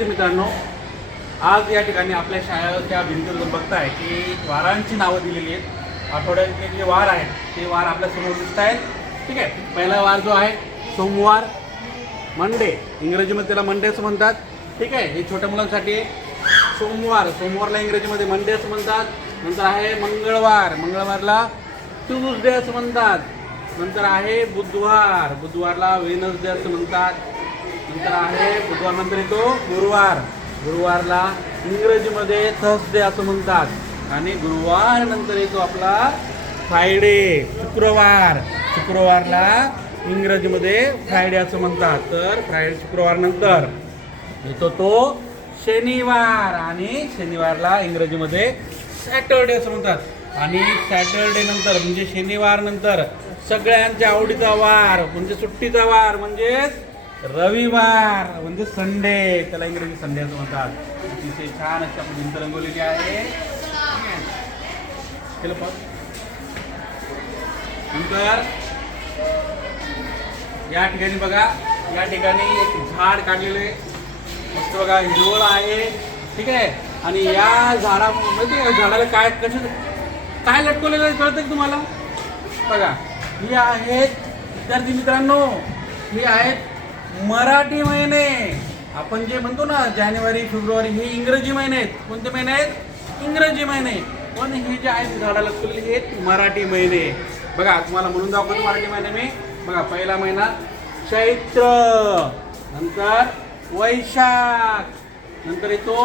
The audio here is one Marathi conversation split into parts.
मित्रांनो आज या ठिकाणी आपल्या शाळेच्या भिंतीवर बघताय की वारांची नावं दिलेली आहेत. आठवड्यातले जे वार आहेत ते वार आपल्यासमोर दिसत आहेत. ठीक आहे पहिला वार जो आहे सोमवार मंडे इंग्रजीमध्ये त्याला मंडे असं म्हणतात. ठीक आहे हे छोट्या मुलांसाठी सोमवार सोमवारला इंग्रजीमध्ये मंडे असं म्हणतात. नंतर आहे मंगळवार. मंगळवारला ट्यूजडे असं म्हणतात. नंतर आहे बुधवार. बुधवारला वेनसडे असं म्हणतात. नंतर आहे बुधवार नंतर येतो गुरुवार. गुरुवारला इंग्रजीमध्ये थर्सडे असं म्हणतात. आणि गुरुवार नंतर येतो आपला फ्रायडे शुक्रवार. शुक्रवारला इंग्रजीमध्ये फ्रायडे असं म्हणतात. तर फ्रायडे शुक्रवार नंतर येतो तो शनिवार. आणि शनिवारला इंग्रजीमध्ये सॅटरडे असं म्हणतात आणि सॅटरडे नंतर म्हणजे शनिवार नंतर सगळ्यांच्या आवडीचा वार म्हणजे सुट्टीचा वार म्हणजेच रविवार म्हणजे संडे. त्याला इंग्रजी संडे असं म्हणतात. अतिशय छान अशी आपण भिंत रंगवलेली आहे. केलं नंतर या ठिकाणी बघा या ठिकाणी एक झाड काढलेलं आहे. मस्त बघा हिरवळ आहे. ठीक आहे? आणि या झाडा म्हणजे झाडाला काय कसं काय लटकवलेलं आहे कळतं की तुम्हाला? बघा ही आहेत विद्यार्थी मित्रांनो ही आहेत मराठी महिने. आपण जे म्हणतो ना जानेवारी फेब्रुवारी हे इंग्रजी महिने आहेत. कोणते महिने आहेत? इंग्रजी महिने. पण हे जे आहेत झाडाला लटकवलेले आहेत मराठी महिने. बघा तुम्हाला म्हणून दाखवतो मराठी महिने मी. बघा पहिला महिना चैत्र नंतर वैशाख नंतर येतो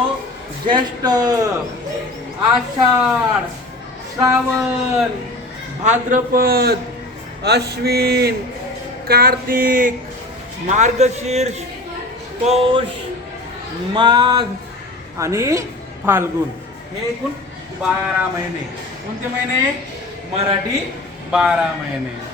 ज्येष्ठ आषाढ श्रावण भाद्रपद अश्विन कार्तिक मार्गशीर्ष पौष माघ आणि फाल्गुन. हे एकूण बारा महिने. कोणते महिने? मराठी बारा महिने.